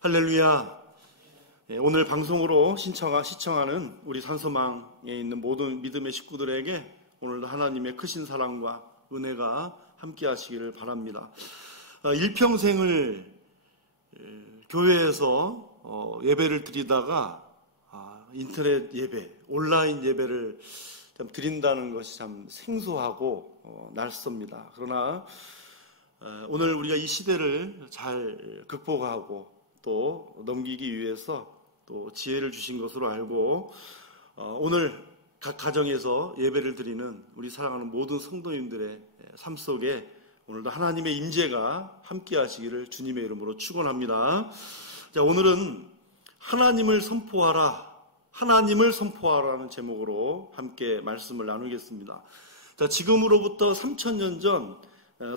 할렐루야. 오늘 방송으로 시청하는 우리 산소망에 있는 모든 믿음의 식구들에게 오늘도 하나님의 크신 사랑과 은혜가 함께 하시기를 바랍니다. 일평생을 교회에서 예배를 드리다가 인터넷 예배, 온라인 예배를 참 드린다는 것이 참 생소하고 낯섭니다. 그러나 오늘 우리가 이 시대를 잘 극복하고 또 넘기기 위해서 또 지혜를 주신 것으로 알고 오늘 각 가정에서 예배를 드리는 우리 사랑하는 모든 성도님들의 삶 속에 오늘도 하나님의 임재가 함께 하시기를 주님의 이름으로 축원합니다. 자, 오늘은 하나님을 선포하라는 제목으로 함께 말씀을 나누겠습니다. 자, 지금으로부터 3000년 전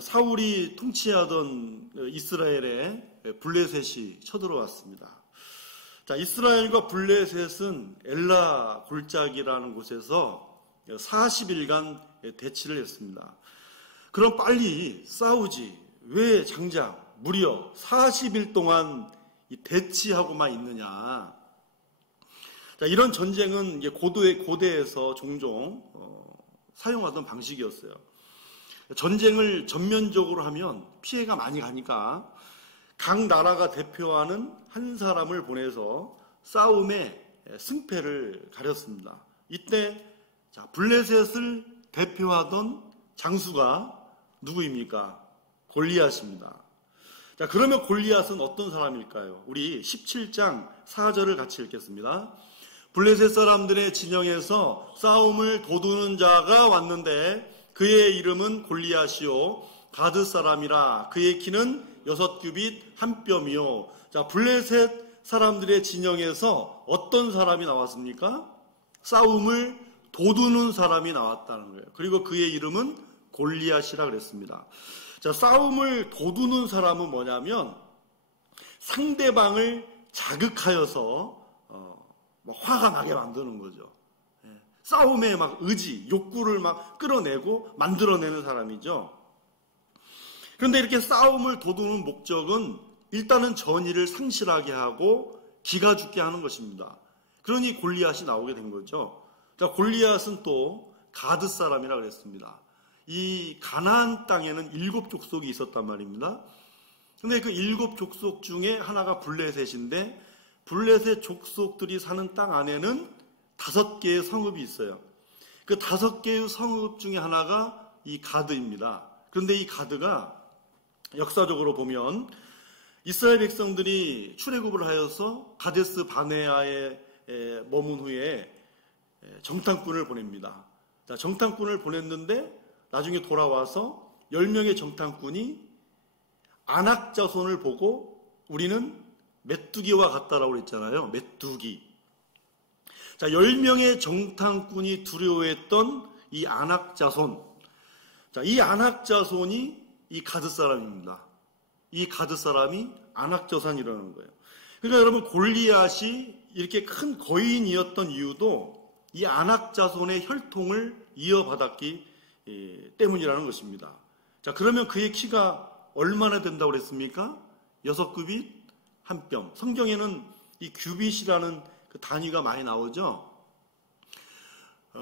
사울이 통치하던 이스라엘에 블레셋이 쳐들어왔습니다. 자, 이스라엘과 블레셋은 엘라 골짜기라는 곳에서 40일간 대치를 했습니다. 그럼 빨리 싸우지 왜 장장 무려 40일 동안 대치하고만 있느냐. 자, 이런 전쟁은 고대에서 종종 사용하던 방식이었어요. 전쟁을 전면적으로 하면 피해가 많이 가니까 각 나라가 대표하는 한 사람을 보내서 싸움의 승패를 가렸습니다. 이때 블레셋을 대표하던 장수가 누구입니까? 골리앗입니다. 자, 그러면 골리앗은 어떤 사람일까요? 우리 17장 4절을 같이 읽겠습니다. 블레셋 사람들의 진영에서 싸움을 도두는 자가 왔는데 그의 이름은 골리앗이요 가드 사람이라. 그의 키는 6규빗 1뼘이요. 자, 블레셋 사람들의 진영에서 어떤 사람이 나왔습니까? 싸움을 도두는 사람이 나왔다는 거예요. 그리고 그의 이름은 골리앗이라 그랬습니다. 자, 싸움을 도두는 사람은 뭐냐면 상대방을 자극하여서 화가 나게 만드는 거죠. 싸움에 막 욕구를 막 끌어내고 만들어내는 사람이죠. 그런데 이렇게 싸움을 도두는 목적은 일단은 전의를 상실하게 하고 기가 죽게 하는 것입니다. 그러니 골리앗이 나오게 된 거죠. 자, 골리앗은 또 가드 사람이라 그랬습니다. 이 가나안 땅에는 7족속이 있었단 말입니다. 근데 그 7족속 중에 하나가 블레셋인데 블레셋 족속들이 사는 땅 안에는 5개의 성읍이 있어요. 그 5개의 성읍 중에 하나가 이 가드입니다. 그런데 이 가드가 역사적으로 보면 이스라엘 백성들이 출애굽을 하여서 가데스 바네아에 머문 후에 정탐꾼을 보냅니다. 자, 정탐꾼을 보냈는데 나중에 돌아와서 10명의 정탐꾼이 아낙 자손을 보고 우리는 메뚜기와 같다라고 그랬잖아요. 메뚜기. 자, 10명의 정탐꾼이 두려워했던 이 아낙 자손. 자, 이 아낙 자손이 이 가드 사람입니다. 이 가드 사람이 아낙 자손이라는 거예요. 그러니까 여러분, 골리앗이 이렇게 큰 거인이었던 이유도 이 아낙 자손의 혈통을 이어받았기 때문이라는 것입니다. 자, 그러면 그의 키가 얼마나 된다고 그랬습니까? 6규빗 1뼘. 성경에는 이 규빗이라는 그 단위가 많이 나오죠.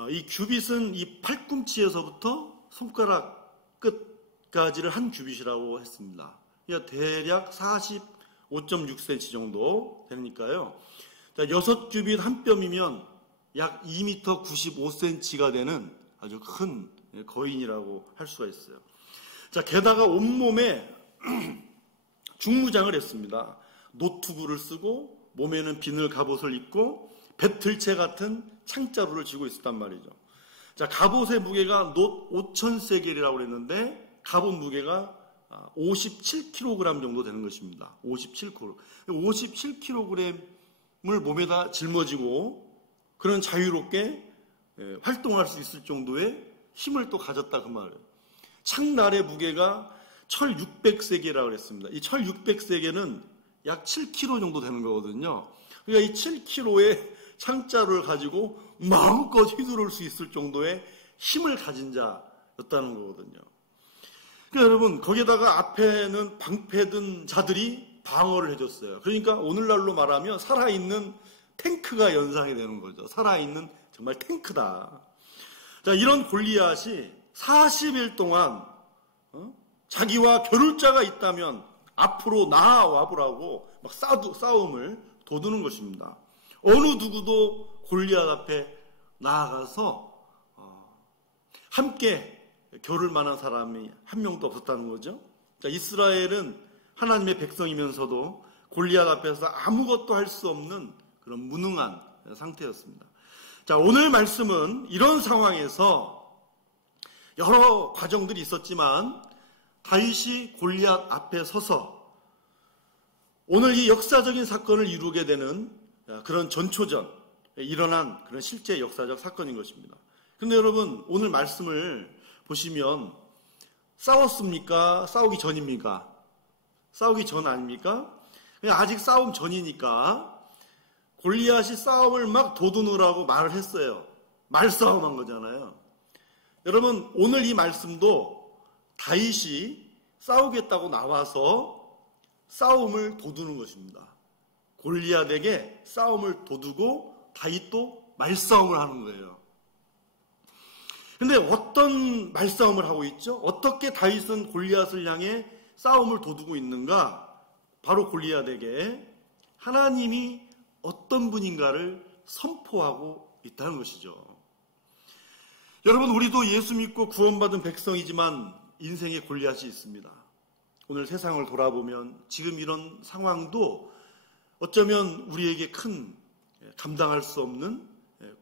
이 규빗은 이 팔꿈치에서부터 손가락 끝까지를 한 규빗이라고 했습니다. 그러니까 대략 45.6cm 정도 되니까요. 자, 6규빗 1뼘이면 약 2m 95cm가 되는 아주 큰 거인이라고 할 수가 있어요. 자, 게다가 온몸에 중무장을 했습니다. 노트구를 쓰고 몸에는 비늘 갑옷을 입고 배틀채 같은 창자루를 쥐고 있었단 말이죠. 자, 갑옷의 무게가 놋 5,000세겔이라고 그랬는데 갑옷 무게가 57kg 정도 되는 것입니다. 57kg. 57kg을 몸에다 짊어지고 그런 자유롭게 활동할 수 있을 정도의 힘을 또 가졌다 그 말이에요. 창날의 무게가 1,600세겔이라고 그랬습니다. 이 1,600세겔은 약 7kg 정도 되는 거거든요. 그러니까 이 7kg의 창자루를 가지고 마음껏 휘두를 수 있을 정도의 힘을 가진 자였다는 거거든요. 그러니까 여러분, 거기다가 앞에는 방패든 자들이 방어를 해줬어요. 그러니까 오늘날로 말하면 살아있는 탱크가 연상이 되는 거죠. 살아있는 정말 탱크다. 자, 이런 골리앗이 40일 동안 자기와 겨룰 자가 있다면 앞으로 나아와 보라고 막 싸움을 도두는 것입니다. 어느 누구도 골리앗 앞에 나아가서 함께 겨룰 만한 사람이 한 명도 없었다는 거죠. 자, 이스라엘은 하나님의 백성이면서도 골리앗 앞에서 아무것도 할 수 없는 그런 무능한 상태였습니다. 자, 오늘 말씀은 이런 상황에서 여러 과정들이 있었지만 다윗이 골리앗 앞에 서서 오늘 이 역사적인 사건을 이루게 되는 그런 전초전 일어난 그런 실제 역사적 사건인 것입니다. 그런데 여러분, 오늘 말씀을 보시면 싸웠습니까? 싸우기 전입니까? 싸우기 전 아닙니까? 그냥 아직 싸움 전이니까 골리앗이 싸움을 막 도두느라고 말을 했어요. 말싸움한 거잖아요. 여러분, 오늘 이 말씀도 다윗이 싸우겠다고 나와서 싸움을 도두는 것입니다. 골리앗에게 싸움을 도두고 다윗도 말싸움을 하는 거예요. 근데 어떤 말싸움을 하고 있죠? 어떻게 다윗은 골리앗을 향해 싸움을 도두고 있는가? 바로 골리앗에게 하나님이 어떤 분인가를 선포하고 있다는 것이죠. 여러분, 우리도 예수 믿고 구원받은 백성이지만 인생에 골리앗이 있습니다. 오늘 세상을 돌아보면 지금 이런 상황도 어쩌면 우리에게 큰 감당할 수 없는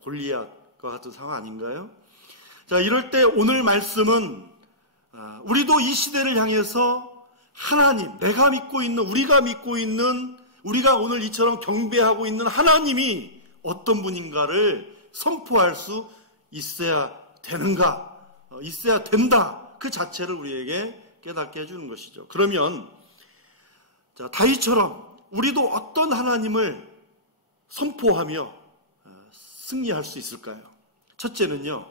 골리앗과 같은 상황 아닌가요? 자, 이럴 때 오늘 말씀은 우리도 이 시대를 향해서 하나님, 내가 믿고 있는, 우리가 믿고 있는, 우리가 오늘 이처럼 경배하고 있는 하나님이 어떤 분인가를 선포할 수 있어야 되는가, 있어야 된다. 그 자체를 우리에게 깨닫게 해주는 것이죠. 그러면 자, 다윗처럼 우리도 어떤 하나님을 선포하며 승리할 수 있을까요? 첫째는요,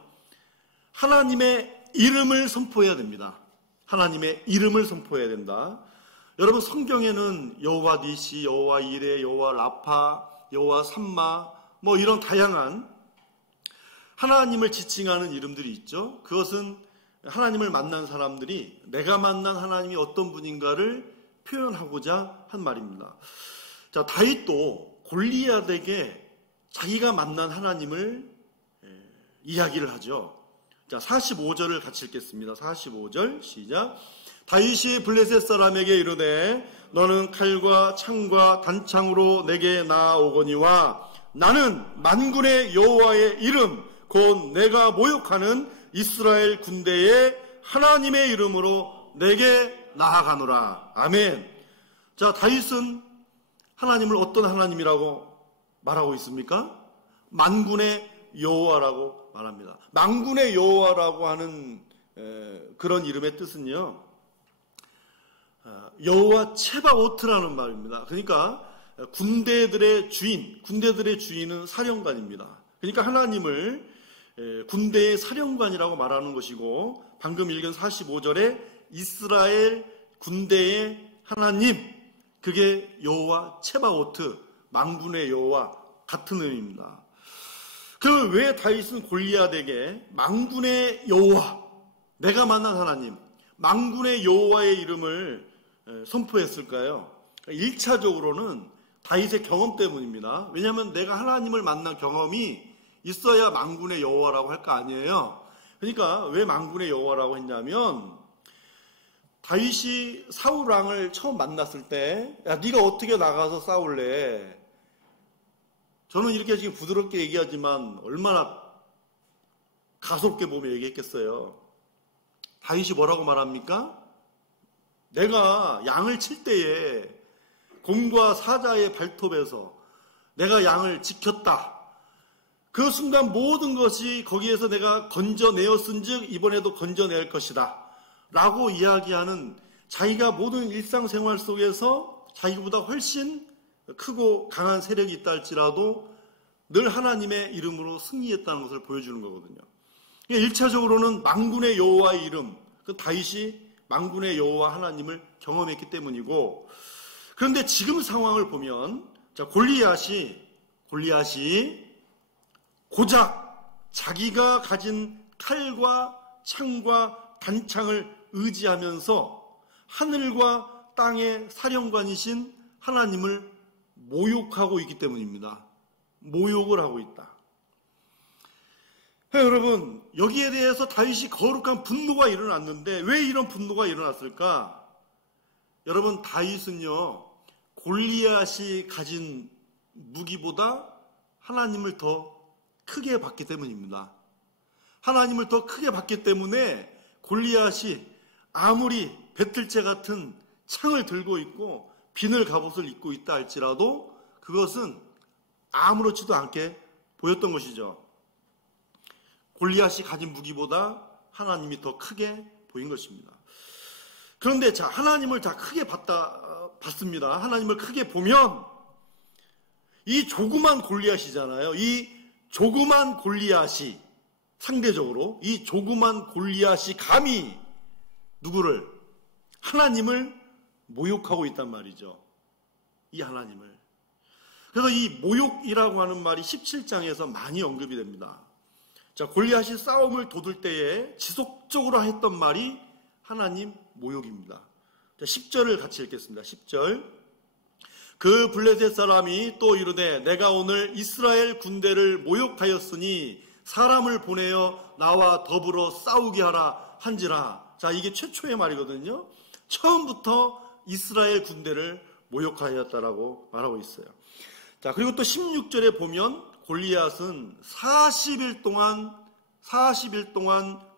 하나님의 이름을 선포해야 됩니다. 하나님의 이름을 선포해야 된다. 여러분, 성경에는 여호와 니시, 여호와 이레, 여호와 라파, 여호와 삼마 뭐 이런 다양한 하나님을 지칭하는 이름들이 있죠. 그것은 하나님을 만난 사람들이 내가 만난 하나님이 어떤 분인가를 표현하고자 한 말입니다. 자, 다윗도 골리앗에게 자기가 만난 하나님을 이야기를 하죠. 자, 45절을 같이 읽겠습니다. 45절 시작. 다윗이 블레셋 사람에게 이르되 너는 칼과 창과 단창으로 내게 나아오거니와 나는 만군의 여호와의 이름 곧 내가 모욕하는 이스라엘 군대의 하나님의 이름으로 내게 나아가노라. 아멘. 자, 다윗은 하나님을 어떤 하나님이라고 말하고 있습니까? 만군의 여호와라고 말합니다. 만군의 여호와라고 하는 그런 이름의 뜻은요, 여호와 체바오트라는 말입니다. 그러니까 군대들의 주인은 사령관입니다. 그러니까 하나님을 군대의 사령관이라고 말하는 것이고, 방금 읽은 45절에 이스라엘 군대의 하나님, 그게 여호와 체바오트, 만군의 여호와 같은 의미입니다. 그럼 왜 다윗은 골리앗에게 만군의 여호와, 내가 만난 하나님, 만군의 여호와의 이름을 선포했을까요? 1차적으로는 다윗의 경험 때문입니다. 왜냐하면 내가 하나님을 만난 경험이 있어야 만군의 여호와라고 할 거 아니에요. 그러니까 왜 만군의 여호와라고 했냐면, 다윗이 사울 왕을 처음 만났을 때, 야, 네가 어떻게 나가서 싸울래? 저는 이렇게 지금 부드럽게 얘기하지만 얼마나 가속게 보면 얘기했겠어요. 다윗이 뭐라고 말합니까? 내가 양을 칠 때에 곰과 사자의 발톱에서 내가 양을 지켰다. 그 순간 모든 것이 거기에서 내가 건져내었은즉 이번에도 건져낼 것이다. 라고 이야기하는, 자기가 모든 일상생활 속에서 자기보다 훨씬 크고 강한 세력이 있다 할지라도 늘 하나님의 이름으로 승리했다는 것을 보여주는 거거든요. 1차적으로는 만군의 여호와의 이름, 그 다윗이 만군의 여호와 하나님을 경험했기 때문이고, 그런데 지금 상황을 보면 골리앗이 고작 자기가 가진 칼과 창과 단창을 의지하면서 하늘과 땅의 사령관이신 하나님을 모욕하고 있기 때문입니다. 모욕을 하고 있다. 여러분, 여기에 대해서 다윗이 거룩한 분노가 일어났는데 왜 이런 분노가 일어났을까? 여러분, 다윗은요, 골리앗이 가진 무기보다 하나님을 더 크게 봤기 때문입니다. 하나님을 더 크게 봤기 때문에 골리앗이 아무리 배틀째 같은 창을 들고 있고 비늘 갑옷을 입고 있다 할지라도 그것은 아무렇지도 않게 보였던 것이죠. 골리앗이 가진 무기보다 하나님이 더 크게 보인 것입니다. 그런데 하나님을 크게 봤습니다. 하나님을 크게 보면 이 조그만 골리앗이잖아요. 이 조그만 골리앗이 상대적으로 이 조그만 골리앗이 감히 누구를? 하나님을 모욕하고 있단 말이죠. 이 하나님을. 그래서 이 모욕이라고 하는 말이 17장에서 많이 언급이 됩니다. 골리앗이 싸움을 돋을 때에 지속적으로 했던 말이 하나님 모욕입니다. 10절을 같이 읽겠습니다. 10절. 그 블레셋 사람이 또 이르되 내가 오늘 이스라엘 군대를 모욕하였으니 사람을 보내어 나와 더불어 싸우게 하라 한지라. 이게 최초의 말이거든요. 처음부터 이스라엘 군대를 모욕하였다라고 말하고 있어요. 그리고 또 16절에 보면 골리앗은 40일 동안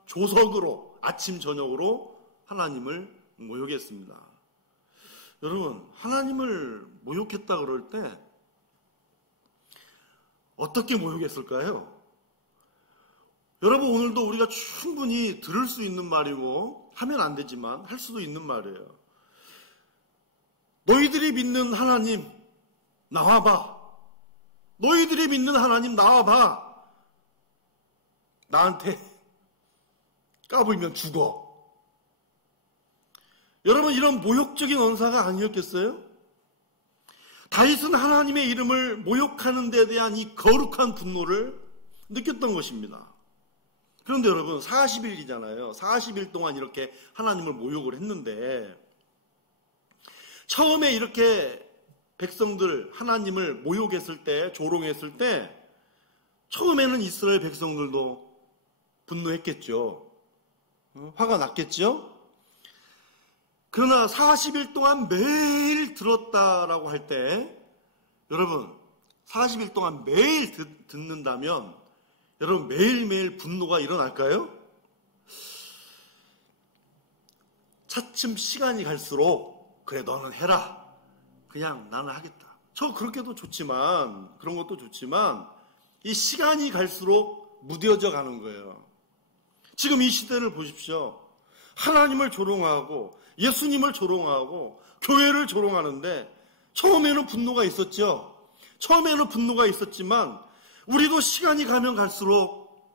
조석으로 아침 저녁으로 하나님을 모욕했습니다. 여러분, 하나님을 모욕했다 그럴 때 어떻게 모욕했을까요? 여러분, 오늘도 우리가 충분히 들을 수 있는 말이고 하면 안 되지만 할 수도 있는 말이에요. 너희들이 믿는 하나님 나와봐. 너희들이 믿는 하나님 나와봐. 나한테 까불면 죽어. 여러분, 이런 모욕적인 언사가 아니었겠어요? 다윗은 하나님의 이름을 모욕하는 데 대한 이 거룩한 분노를 느꼈던 것입니다. 그런데 여러분, 40일이잖아요. 40일 동안 이렇게 하나님을 모욕을 했는데 처음에 이렇게 백성들 하나님을 모욕했을 때, 조롱했을 때 처음에는 이스라엘 백성들도 분노했겠죠. 화가 났겠죠. 그러나 40일 동안 매일 들었다라고 할 때, 여러분, 40일 동안 매일 듣는다면 여러분, 매일매일 분노가 일어날까요? 차츰 시간이 갈수록 그래 너는 해라. 그냥 나는 하겠다. 그렇게도 좋지만, 그런 것도 좋지만 이 시간이 갈수록 무뎌져 가는 거예요. 지금 이 시대를 보십시오. 하나님을 조롱하고 예수님을 조롱하고 교회를 조롱하는데 처음에는 분노가 있었죠. 처음에는 분노가 있었지만 우리도 시간이 가면 갈수록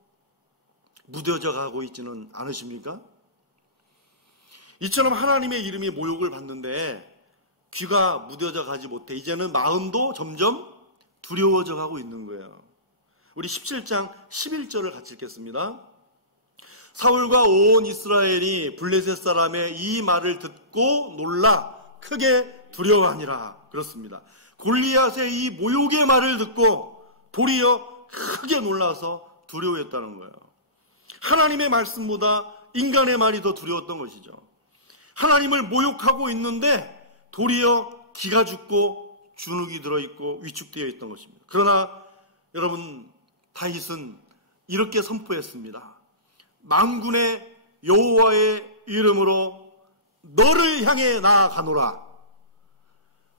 무뎌져 가고 있지는 않으십니까? 이처럼 하나님의 이름이 모욕을 받는데 귀가 무뎌져 가지 못해 이제는 마음도 점점 두려워져 가고 있는 거예요. 우리 17장 11절을 같이 읽겠습니다. 사울과 온 이스라엘이 블레셋 사람의 이 말을 듣고 놀라 크게 두려워하니라. 그렇습니다. 골리앗의 이 모욕의 말을 듣고 도리어 크게 놀라서 두려워했다는 거예요. 하나님의 말씀보다 인간의 말이 더 두려웠던 것이죠. 하나님을 모욕하고 있는데 도리어 기가 죽고 주눅이 들어있고 위축되어 있던 것입니다. 그러나 여러분, 다윗은 이렇게 선포했습니다. 만군의 여호와의 이름으로 너를 향해 나아가노라.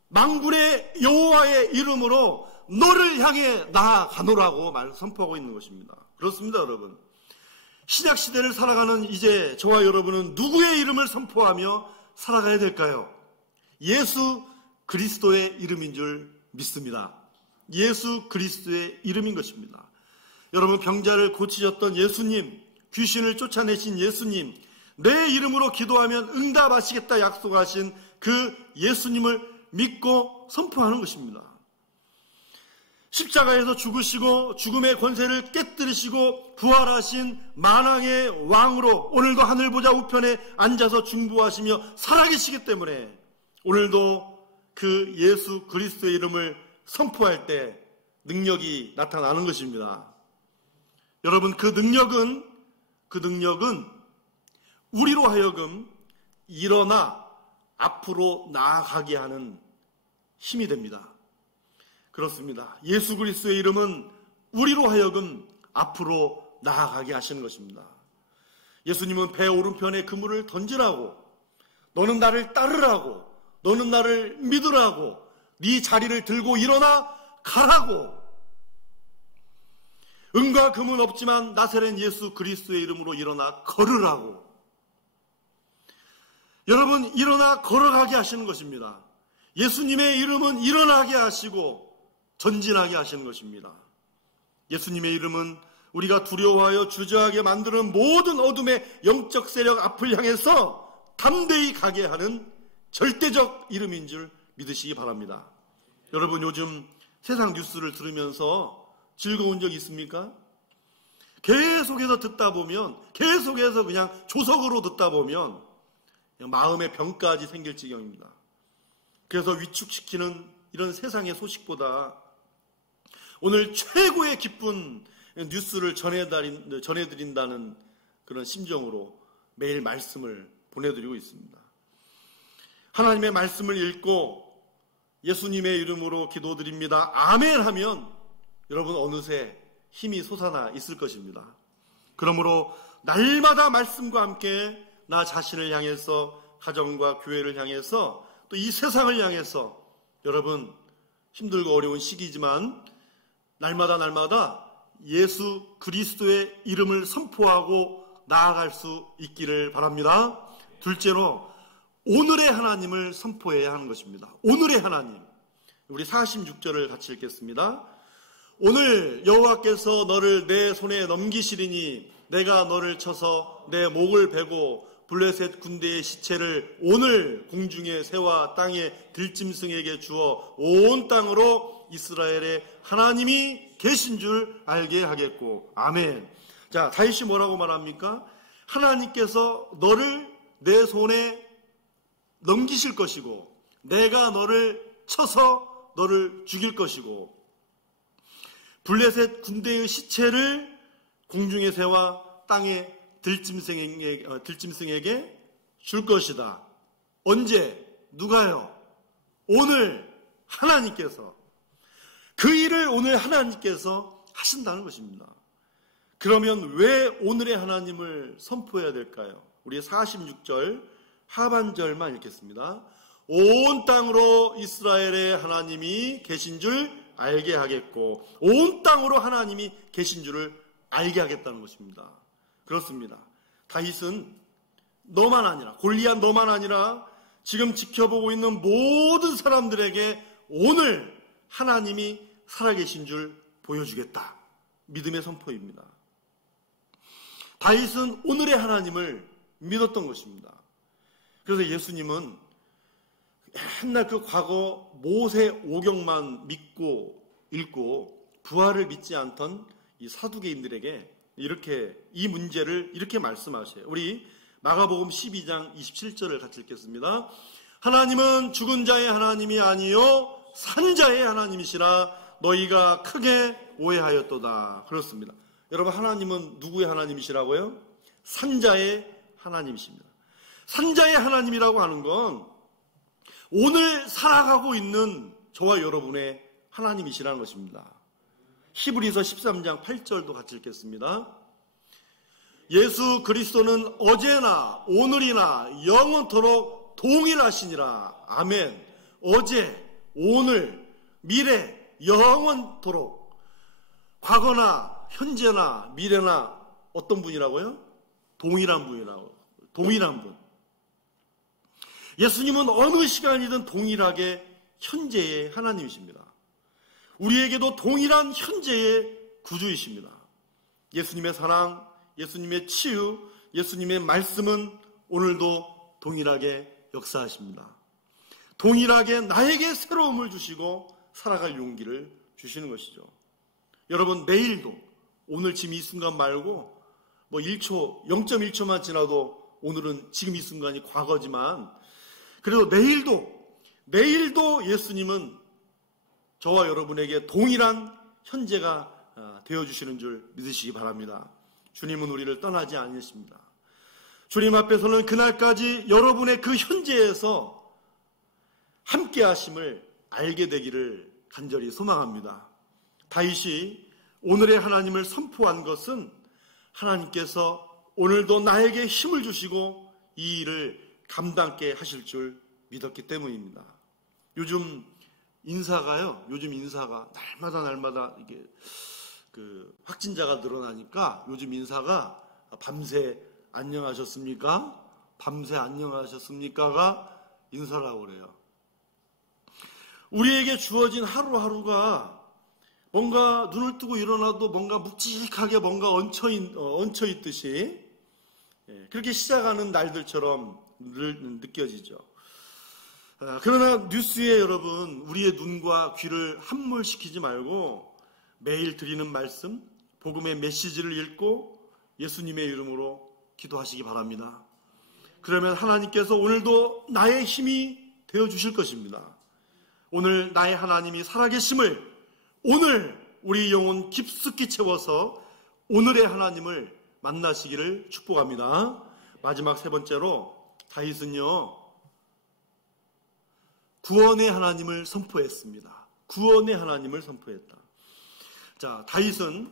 만군의 여호와의 이름으로 너를 향해 나아가노라고 선포하고 있는 것입니다. 그렇습니다, 여러분. 신약 시대를 살아가는 이제 저와 여러분은 누구의 이름을 선포하며 살아가야 될까요? 예수 그리스도의 이름인 줄 믿습니다. 예수 그리스도의 이름인 것입니다. 여러분, 병자를 고치셨던 예수님, 귀신을 쫓아내신 예수님, 내 이름으로 기도하면 응답하시겠다 약속하신 그 예수님을 믿고 선포하는 것입니다. 십자가에서 죽으시고 죽음의 권세를 깨뜨리시고 부활하신 만왕의 왕으로 오늘도 하늘 보좌 우편에 앉아서 중보하시며 살아계시기 때문에 오늘도 그 예수 그리스도의 이름을 선포할 때 능력이 나타나는 것입니다. 여러분, 그 능력은 우리로 하여금 일어나 앞으로 나아가게 하는 힘이 됩니다. 그렇습니다. 예수 그리스도의 이름은 우리로 하여금 앞으로 나아가게 하시는 것입니다. 예수님은 배 오른편에 그물을 던지라고, 너는 나를 따르라고, 너는 나를 믿으라고, 네 자리를 들고 일어나 가라고, 은과 금은 없지만 나사렛 예수 그리스도의 이름으로 일어나 걸으라고. 여러분, 일어나 걸어가게 하시는 것입니다. 예수님의 이름은 일어나게 하시고 전진하게 하시는 것입니다. 예수님의 이름은 우리가 두려워하여 주저하게 만드는 모든 어둠의 영적 세력 앞을 향해서 담대히 가게 하는 절대적 이름인 줄 믿으시기 바랍니다. 여러분, 요즘 세상 뉴스를 들으면서 즐거운 적 있습니까? 계속해서 듣다 보면, 계속해서 그냥 조석으로 듣다 보면 마음의 병까지 생길 지경입니다. 그래서 위축시키는 이런 세상의 소식보다 오늘 최고의 기쁜 뉴스를 전해드린다는 그런 심정으로 매일 말씀을 보내드리고 있습니다. 하나님의 말씀을 읽고 예수님의 이름으로 기도드립니다, 아멘 하면 여러분 어느새 힘이 솟아나 있을 것입니다. 그러므로 날마다 말씀과 함께 나 자신을 향해서, 가정과 교회를 향해서, 또 이 세상을 향해서 여러분 힘들고 어려운 시기지만 날마다 예수 그리스도의 이름을 선포하고 나아갈 수 있기를 바랍니다. 둘째로 오늘의 하나님을 선포해야 하는 것입니다. 오늘의 하나님. 우리 46절을 같이 읽겠습니다. 오늘 여호와께서 너를 내 손에 넘기시리니 내가 너를 쳐서 내 목을 베고 블레셋 군대의 시체를 오늘 공중의 새와 땅의 들짐승에게 주어 온 땅으로 이스라엘의 하나님이 계신 줄 알게 하겠고. 아멘. 자, 다윗이 뭐라고 말합니까? 하나님께서 너를 내 손에 넘기실 것이고 내가 너를 쳐서 너를 죽일 것이고 블레셋 군대의 시체를 공중의 새와 땅의 들짐승에게 줄 것이다. 언제? 누가요? 오늘 하나님께서. 그 일을 오늘 하나님께서 하신다는 것입니다. 그러면 왜 오늘의 하나님을 선포해야 될까요? 우리 46절 하반절만 읽겠습니다. 온 땅으로 이스라엘의 하나님이 계신 줄 알게 하겠고, 온 땅으로 하나님이 계신 줄을 알게 하겠다는 것입니다. 그렇습니다. 다윗은 너만 아니라, 골리앗 너만 아니라 지금 지켜보고 있는 모든 사람들에게 오늘 하나님이 살아계신 줄 보여주겠다. 믿음의 선포입니다. 다윗은 오늘의 하나님을 믿었던 것입니다. 그래서 예수님은 맨날 그 과거 모세 오경만 믿고 읽고 부활을 믿지 않던 이 사두개인들에게 이렇게 이 문제를 이렇게 말씀하셔요. 우리 마가복음 12장 27절을 같이 읽겠습니다. 하나님은 죽은 자의 하나님이 아니요 산 자의 하나님이시라 너희가 크게 오해하였도다. 그렇습니다. 여러분, 하나님은 누구의 하나님이시라고요? 산 자의 하나님이십니다. 산 자의 하나님이라고 하는 건 오늘 살아가고 있는 저와 여러분의 하나님이시라는 것입니다. 히브리서 13장 8절도 같이 읽겠습니다. 예수 그리스도는 어제나 오늘이나 영원토록 동일하시니라. 아멘. 어제, 오늘, 미래, 영원토록. 과거나 현재나 미래나 어떤 분이라고요? 동일한 분이라고. 동일한 분. 예수님은 어느 시간이든 동일하게 현재의 하나님이십니다. 우리에게도 동일한 현재의 구주이십니다. 예수님의 사랑, 예수님의 치유, 예수님의 말씀은 오늘도 동일하게 역사하십니다. 동일하게 나에게 새로움을 주시고 살아갈 용기를 주시는 것이죠. 여러분, 내일도 오늘 지금 이 순간 말고 1초, 0.1초만 지나도 오늘은 지금 이 순간이 과거지만 그래도 내일도 예수님은 저와 여러분에게 동일한 현재가 되어주시는 줄 믿으시기 바랍니다. 주님은 우리를 떠나지 않으십니다. 주님 앞에서는 그날까지 여러분의 그 현재에서 함께 하심을 알게 되기를 간절히 소망합니다. 다윗이 오늘의 하나님을 선포한 것은 하나님께서 오늘도 나에게 힘을 주시고 이 일을 감당케 하실 줄 믿었기 때문입니다. 요즘 인사가 날마다 이게 확진자가 늘어나니까 요즘 인사가 밤새 안녕하셨습니까? 밤새 안녕하셨습니까가 인사라고 그래요. 우리에게 주어진 하루하루가 뭔가 눈을 뜨고 일어나도 뭔가 묵직하게 뭔가 얹혀 있듯이 그렇게 시작하는 날들처럼 늘 느껴지죠. 그러나 뉴스에 여러분, 우리의 눈과 귀를 함몰시키지 말고 매일 드리는 말씀, 복음의 메시지를 읽고 예수님의 이름으로 기도하시기 바랍니다. 그러면 하나님께서 오늘도 나의 힘이 되어주실 것입니다. 오늘 나의 하나님이 살아계심을 오늘 우리 영혼 깊숙이 채워서 오늘의 하나님을 만나시기를 축복합니다. 마지막 세 번째로 다윗은요, 구원의 하나님을 선포했습니다. 구원의 하나님을 선포했다. 자, 다윗은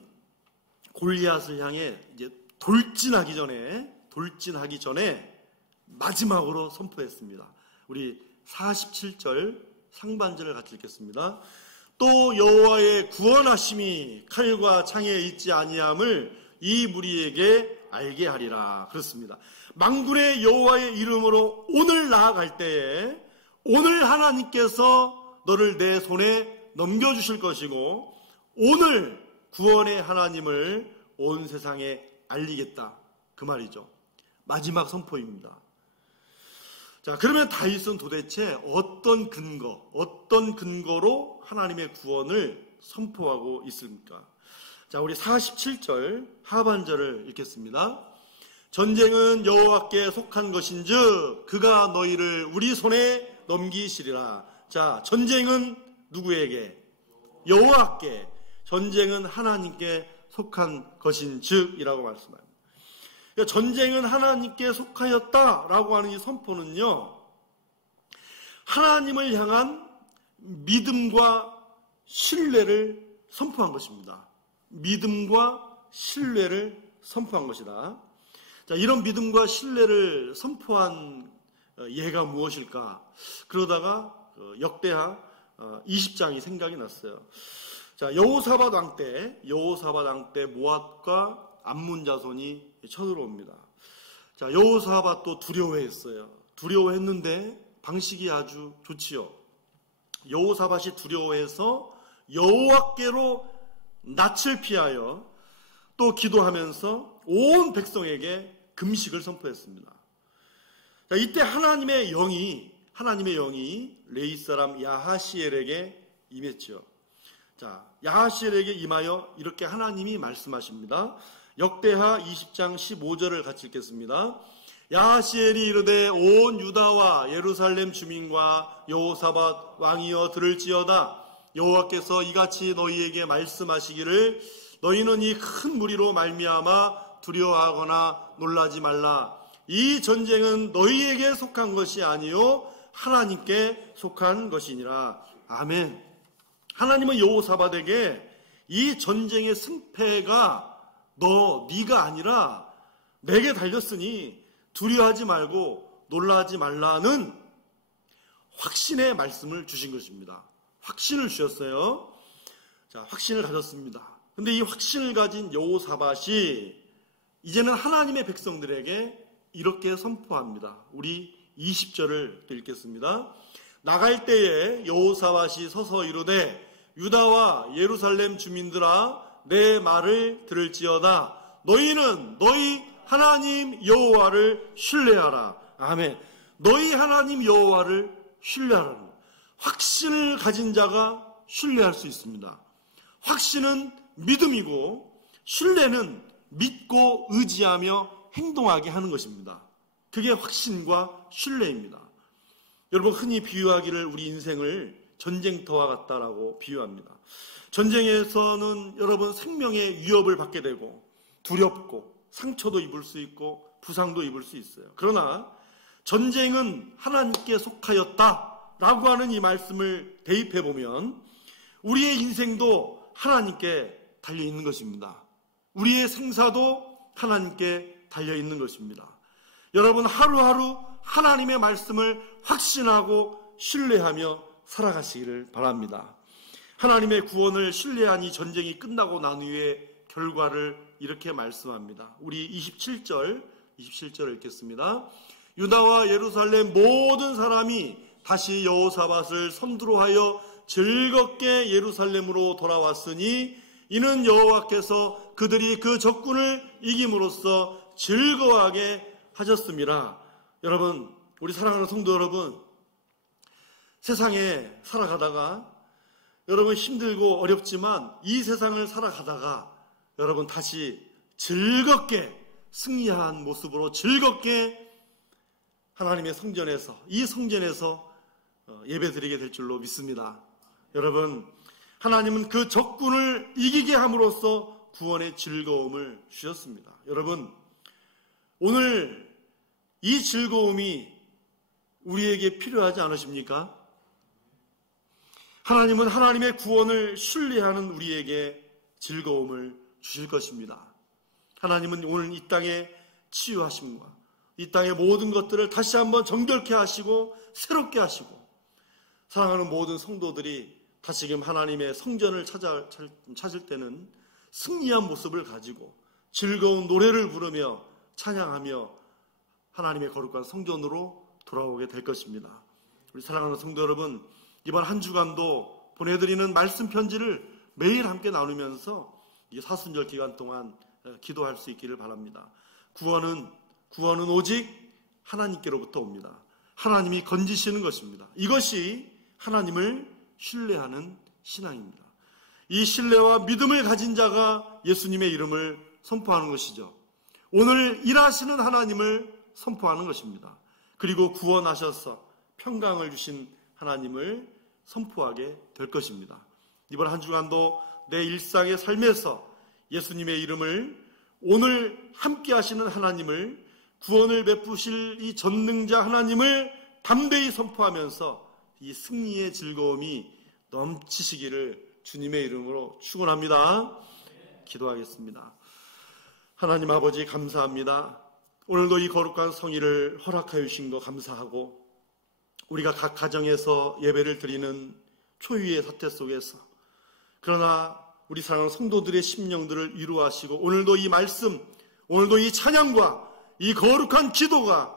골리앗을 향해 이제 돌진하기 전에 마지막으로 선포했습니다. 우리 47절 상반절을 같이 읽겠습니다. 또 여호와의 구원하심이 칼과 창에 있지 아니함을 이 무리에게 알게 하리라. 그렇습니다. 만군의 여호와의 이름으로 오늘 나아갈 때에 오늘 하나님께서 너를 내 손에 넘겨주실 것이고 오늘 구원의 하나님을 온 세상에 알리겠다. 그 말이죠. 마지막 선포입니다. 자, 그러면 다윗은 도대체 어떤 근거로 하나님의 구원을 선포하고 있습니까? 자, 우리 47절 하반절을 읽겠습니다. 전쟁은 여호와께 속한 것인즉 그가 너희를 우리 손에 넘기시리라. 자, 전쟁은 누구에게? 여호와께. 전쟁은 하나님께 속한 것인즉이라고 말씀합니다. 그러니까 전쟁은 하나님께 속하였다라고 하는 이 선포는요, 하나님을 향한 믿음과 신뢰를 선포한 것입니다. 믿음과 신뢰를 선포한 것이다. 자, 이런 믿음과 신뢰를 선포한 예가 무엇일까? 그러다가 역대하 20장이 생각이 났어요. 자, 여호사밧 왕 때 모압과 암몬 자손이 쳐들어옵니다. 자, 여호사밧도 두려워했어요. 두려워했는데 방식이 아주 좋지요. 여호사밧이 두려워해서 여호와께로 낯을 피하여 또 기도하면서 온 백성에게 금식을 선포했습니다. 자, 이때 하나님의 영이 레위 사람 야하시엘에게 임했죠. 자, 야하시엘에게 임하여 이렇게 하나님이 말씀하십니다. 역대하 20장 15절을 같이 읽겠습니다. 야하시엘이 이르되 온 유다와 예루살렘 주민과 여호사밧 왕이여 들을지어다. 여호와께서 이같이 너희에게 말씀하시기를 너희는 이 큰 무리로 말미암아 두려워하거나 놀라지 말라. 이 전쟁은 너희에게 속한 것이 아니요 하나님께 속한 것이니라. 아멘. 하나님은 여호사밧에게 이 전쟁의 승패가 네가 아니라 내게 달렸으니 두려워하지 말고 놀라지 말라는 확신의 말씀을 주신 것입니다. 확신을 주셨어요. 자, 확신을 가졌습니다. 근데 이 확신을 가진 여호사밧이 이제는 하나님의 백성들에게 이렇게 선포합니다. 우리 20절을 읽겠습니다. 나갈 때에 여호사밧이 서서 이르되 유다와 예루살렘 주민들아 내 말을 들을지어다. 너희는 너희 하나님 여호와를 신뢰하라. 아멘. 너희 하나님 여호와를 신뢰하라는 거예요. 확신을 가진 자가 신뢰할 수 있습니다. 확신은 믿음이고 신뢰는 믿고 의지하며 행동하게 하는 것입니다. 그게 확신과 신뢰입니다. 여러분, 흔히 비유하기를 우리 인생을 전쟁터와 같다라고 비유합니다. 전쟁에서는 여러분 생명의 위협을 받게 되고 두렵고 상처도 입을 수 있고 부상도 입을 수 있어요. 그러나 전쟁은 하나님께 속하였다라고 하는 이 말씀을 대입해 보면 우리의 인생도 하나님께 달려 있는 것입니다. 우리의 생사도 하나님께 달려 있는 것입니다. 여러분, 하루하루 하나님의 말씀을 확신하고 신뢰하며 살아가시기를 바랍니다. 하나님의 구원을 신뢰한 이 전쟁이 끝나고 난 후에 결과를 이렇게 말씀합니다. 우리 27절 읽겠습니다. 유다와 예루살렘 모든 사람이 다시 여호사밧을 선두로 하여 즐겁게 예루살렘으로 돌아왔으니 이는 여호와께서 그들이 그 적군을 이김으로써 즐거워하게 하셨습니다. 여러분, 우리 사랑하는 성도 여러분, 세상에 살아가다가 여러분 힘들고 어렵지만 이 세상을 살아가다가 여러분 다시 즐겁게 승리한 모습으로 즐겁게 하나님의 성전에서, 이 성전에서 예배드리게 될 줄로 믿습니다. 여러분, 하나님은 그 적군을 이기게 함으로써 구원의 즐거움을 주셨습니다. 여러분, 오늘 이 즐거움이 우리에게 필요하지 않으십니까? 하나님은 하나님의 구원을 신뢰하는 우리에게 즐거움을 주실 것입니다. 하나님은 오늘 이 땅의 치유하심과 이 땅의 모든 것들을 다시 한번 정결케 하시고 새롭게 하시고 사랑하는 모든 성도들이 다시금 하나님의 성전을 찾을 때는 승리한 모습을 가지고 즐거운 노래를 부르며 찬양하며 하나님의 거룩한 성전으로 돌아오게 될 것입니다. 우리 사랑하는 성도 여러분, 이번 한 주간도 보내드리는 말씀 편지를 매일 함께 나누면서 이 사순절 기간 동안 기도할 수 있기를 바랍니다. 구원은 오직 하나님께로부터 옵니다. 하나님이 건지시는 것입니다. 이것이 하나님을 신뢰하는 신앙입니다. 이 신뢰와 믿음을 가진 자가 예수님의 이름을 선포하는 것이죠. 오늘 일하시는 하나님을 선포하는 것입니다. 그리고 구원하셔서 평강을 주신 하나님을 선포하게 될 것입니다. 이번 한 주간도 내 일상의 삶에서 예수님의 이름을, 오늘 함께 하시는 하나님을, 구원을 베푸실 이 전능자 하나님을 담대히 선포하면서 이 승리의 즐거움이 넘치시기를 주님의 이름으로 축원합니다. 기도하겠습니다. 하나님 아버지, 감사합니다. 오늘도 이 거룩한 성의를 허락하여 주신 거 감사하고, 우리가 각 가정에서 예배를 드리는 초유의 사태 속에서, 그러나 우리 사랑하는 성도들의 심령들을 위로하시고, 오늘도 이 말씀, 오늘도 이 찬양과 이 거룩한 기도가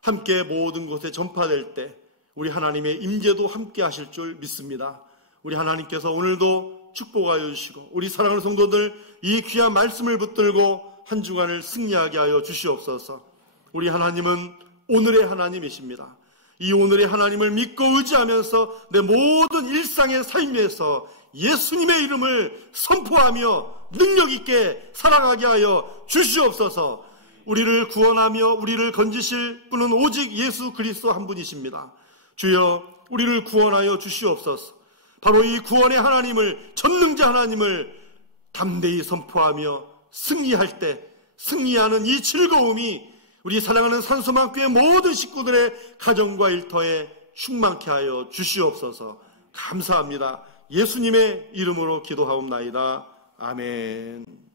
함께 모든 곳에 전파될 때 우리 하나님의 임재도 함께 하실 줄 믿습니다. 우리 하나님께서 오늘도 축복하여 주시고, 우리 사랑하는 성도들 이 귀한 말씀을 붙들고 한 주간을 승리하게 하여 주시옵소서. 우리 하나님은 오늘의 하나님이십니다. 이 오늘의 하나님을 믿고 의지하면서 내 모든 일상의 삶에서 예수님의 이름을 선포하며 능력 있게 살아가게 하여 주시옵소서. 우리를 구원하며 우리를 건지실 분은 오직 예수 그리스도 한 분이십니다. 주여, 우리를 구원하여 주시옵소서. 바로 이 구원의 하나님을, 전능자 하나님을 담대히 선포하며 승리할 때 승리하는 이 즐거움이 우리 사랑하는 산소만교회 모든 식구들의 가정과 일터에 충만케 하여 주시옵소서. 감사합니다. 예수님의 이름으로 기도하옵나이다. 아멘.